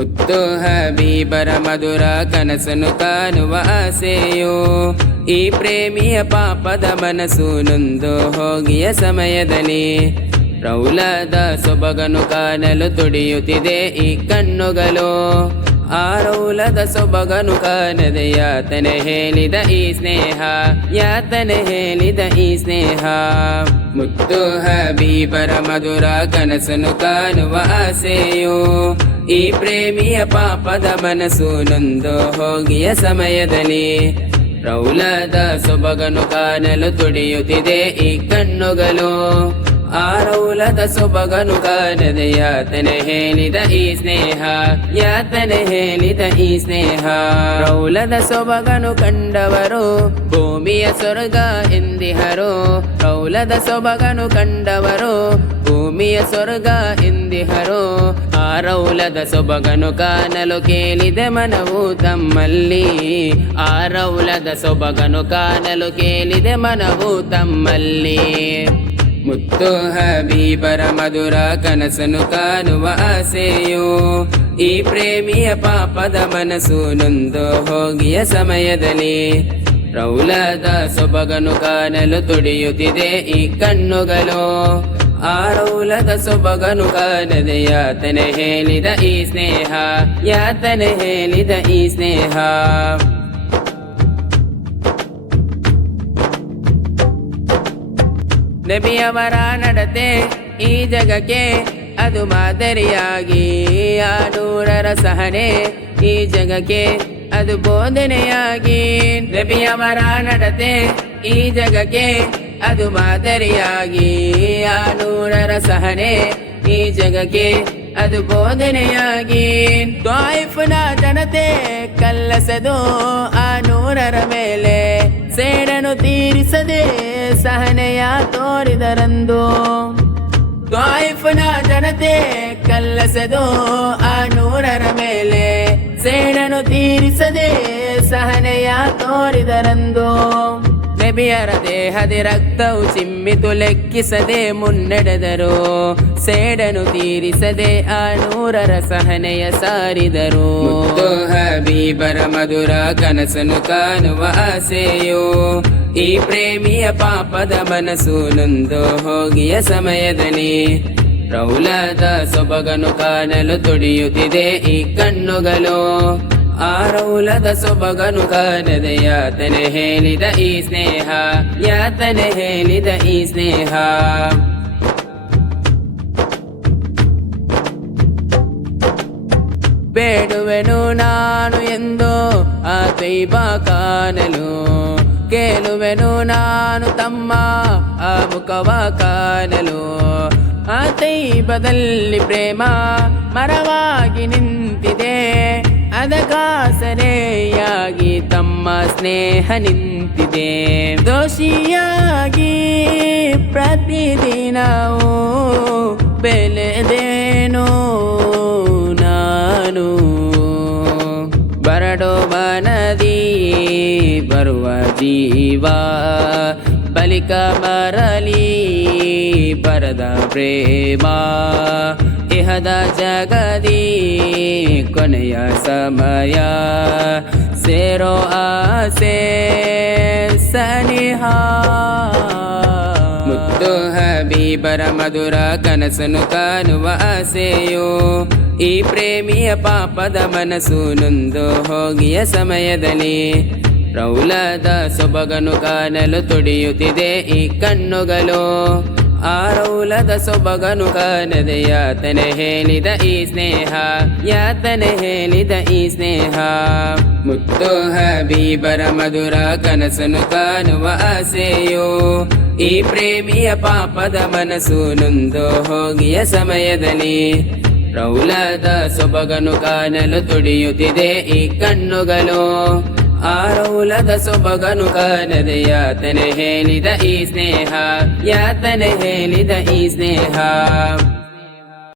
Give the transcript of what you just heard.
ಮುತ್ತು ಹಬೀಬರ ಮಧುರ ಕನಸನ್ನು ಕಾಣುವ ಆಸೆಯೋ ಈ ಪ್ರೇಮಿಯ ಪಾಪದ ಮನಸ್ಸು ನೊಂದು ಹೋಗಿಯ ಸಮಯದಲ್ಲಿ ರೌಲದ ಸೊಬಗನು ಕಾಣಲು ತುಡಿಯುತ್ತಿದೆ ಈ ಕಣ್ಣುಗಳು ಆ ರೌಲದ ಸೊಬಗನು ಕಾಣದೆ ಯಾತನೆ ಹೇಳಿದ ಈ ಸ್ನೇಹ ಯಾತನೆ ಹೇಳಿದ ಈ ಸ್ನೇಹ ಮುತ್ತು ಹಬೀಬರ ಮಧುರ ಕನಸನ್ನು ಕಾಣುವ ಆಸೆಯೋ ಈ ಪ್ರೇಮಿಯ ಪಾಪದ ಮನಸ್ಸು ನೊಂದು ಹೋಗಿಯ ಸಮಯದಲ್ಲಿ ರೌಲದ ಸೊಬಗನು ಕಾಣಲು ತುಡಿಯುತ್ತಿದೆ ಈ ಕಣ್ಣುಗಳು ಆ ರೌಲದ ಸೊಬಗನು ಕಾಣದೆ ಯಾತನೆ ಹೇಳಿದ ಈ ಸ್ನೇಹ ಯಾತನೆ ಹೇಳಿದ ಈ ಸ್ನೇಹ ರೌಲದ ಸೊಬಗನು ಕಂಡವರು ಭೂಮಿಯ ಸ್ವರ್ಗ ಎಂದಿಹರು ರೌಲದ ಸೊಬಗನು ಕಂಡವರು ಭೂಮಿಯ ಸ್ವರ್ಗ ಎಂದಿಹರು ಆ ರೌಲದ ಸೊಬಗನು ಕಾಣಲು ಕೇಳಿದೆ ಮನವು ತಮ್ಮಲ್ಲಿ ಆ ರೌಲದ ಸೊಬಗನು ಕಾಣಲು ಕೇಳಿದೆ ಮನವು ತಮ್ಮಲ್ಲಿ ಮುತ್ತು ಹಬೀಬರ ಮಧುರ ಕನಸನ್ನು ಕಾಣುವ ಆಸೆಯೋ ಈ ಪ್ರೇಮಿಯ ಪಾಪದ ಮನಸ್ಸು ನೊಂದು ಹೋಗಿಯ ಸಮಯದಲ್ಲಿ ರೌಲದ ಸೊಬಗನು ಕಾಣಲು ತುಡಿಯುತ್ತಿದೆ ಈ ಕಣ್ಣುಗಳು ಆ ರೌಲದ ಸೊಬಗನು ಕಾಣದೆ ಯಾತನೆ ಹೇಳಿದ ಈ ಸ್ನೇಹ ಯಾತನೆ ಹೇಳಿದ ಈ ಸ್ನೇಹ ನಬಿಯವರ ನಡತೆ ಈ ಜಗಕ್ಕೆ ಅದು ಮಾದರಿಯಾಗಿ ಆ ನೂರರ ಸಹನೆ ಈ ಜಗಕ್ಕೆ ಅದು ಬೋಧನೆಯಾಗಿ ನಬಿಯವರ ನಡತೆ ಈ ಜಗಕ್ಕೆ ಅದು ಮಾದರಿಯಾಗಿ ಆ ನೂರರ ಸಹನೆ ಈ ಜಗಕ್ಕೆ ಅದು ಬೋಧನೆಯಾಗಿ ತ್ವಾಯಿಫ್ನ ಜನತೆ ಕಲ್ಲಸದು ಆ ನೂರರ ಮೇಲೆ ಸೇಡನು ತೀರಿಸದೆ ಸಹನೆಯ ತೋರಿದರಂದು ತ್ವಾಯಿಫ್ನ ಜನತೆ ಕಲ್ಲಸದು ಆ ನೂರರ ಮೇಲೆ ಸೇಡನು ತೀರಿಸದೆ ಸಹನೆಯ ತೋರಿದರಂದು ನಬಿಯರ ದೇಹದ ರಕ್ತವು ಚಿಮ್ಮಿತು ಲೆಕ್ಕಿಸದೆ ಮುನ್ನಡೆದರು ಸೇಡನು ತೀರಿಸದೆ ಆ ನೂರರ ಸಹನೆಯ ಸಾರಿದರು ಮುತ್ತು ಹಬೀಬರ ಮಧುರ ಕನಸನ್ನು ಕಾಣುವ ಆಸೆಯೋ ಈ ಪ್ರೇಮಿಯ ಪಾಪದ ಮನಸ್ಸು ನೊಂದು ಹೋಗಿಯ ಸಮಯದಲ್ಲಿ ರೌಲದ ಸೊಬಗನು ಕಾಣಲು ತುಡಿಯುತ್ತಿದೆ ಈ ಕಣ್ಣುಗಳು ಆ ರೌಲದ ಸೊಬಗನು ಕಾಣದೆ ಯಾತನೆ ಹೇಳಿದ ಈ ಸ್ನೇಹ ಯಾತನೆ ಹೇಳಿದ ಈ ಸ್ನೇಹ ಬೇಡುವೆನು ನಾನು ಎಂದು ಆ ತೈಬ ಕಾಣಲು ಕೇಳುವೆನು ನಾನು ತಮ್ಮ ಆ ಮುಖವ ಕಾಣಲು ಆ ತೈಬದಲ್ಲಿ ಪ್ರೇಮ ಮರವಾಗಿ ನಿಂತಿದೆ ಅದಕ್ಕಾಸರೆಯಾಗಿ ತಮ್ಮ ಸ್ನೇಹ ನಿಂತಿದೆ ದೋಷಿಯಾಗಿ ಪ್ರತಿದಿನವೂ ಬೆಳೆದೇನು ನಾನು ಬರಡೋ ಮನದಿ ಬರುವ ಜೀವ ಬಲಿಕ ಬರಲಿ ಬರದ ಪ್ರೇಮ ಇಹದ ಜಗದಿ ಕೊನೆಯ ಸಮಯ ಸೇರೋ ಆಸೆ ಸನಿಹ ಮುತ್ತು ಹಬೀಬರ ಮಧುರ ಕನಸನ್ನು ಕಾಣುವ ಆಸೆಯೋ ಈ ಪ್ರೇಮಿಯ ಪಾಪದ ಮನಸ್ಸು ನೊಂದು ಹೋಗಿಯ ಸಮಯದಲ್ಲಿ ರೌಲದ ಸೊಬಗನು ಕಾಣಲು ತುಡಿಯುತ್ತಿದೆ ಈ ಕಣ್ಣುಗಳು ಆ ರೌಲದ ಸೊಬಗನು ಕಾಣದೆ ಯಾತನೆ ಹೇಳಿದ ಈ ಸ್ನೇಹ ಯಾತನೆ ಹೇಳಿದ ಈ ಸ್ನೇಹ ಮುತ್ತು ಹಬೀಬರ ಮಧುರ ಕನಸನ್ನು ಕಾಣುವ ಆಸೆಯೋ ಈ ಪ್ರೇಮಿಯ ಪಾಪದ ಮನಸ್ಸು ನೊಂದು ಹೋಗಿಯ ಸಮಯದಲ್ಲಿ ರೌಲದ ಸೊಬಗನು ಕಾಣಲು ತುಡಿಯುತ್ತಿದೆ ಈ ಕಣ್ಣುಗಳು ಆ ರೌಲದ ಸೊಬಗನು ಕಾಣದೆ ಯಾತನೆ ಹೇಳಿದ ಈ ಸ್ನೇಹ ಯಾತನೆ ಹೇಳಿದ ಈ ಸ್ನೇಹ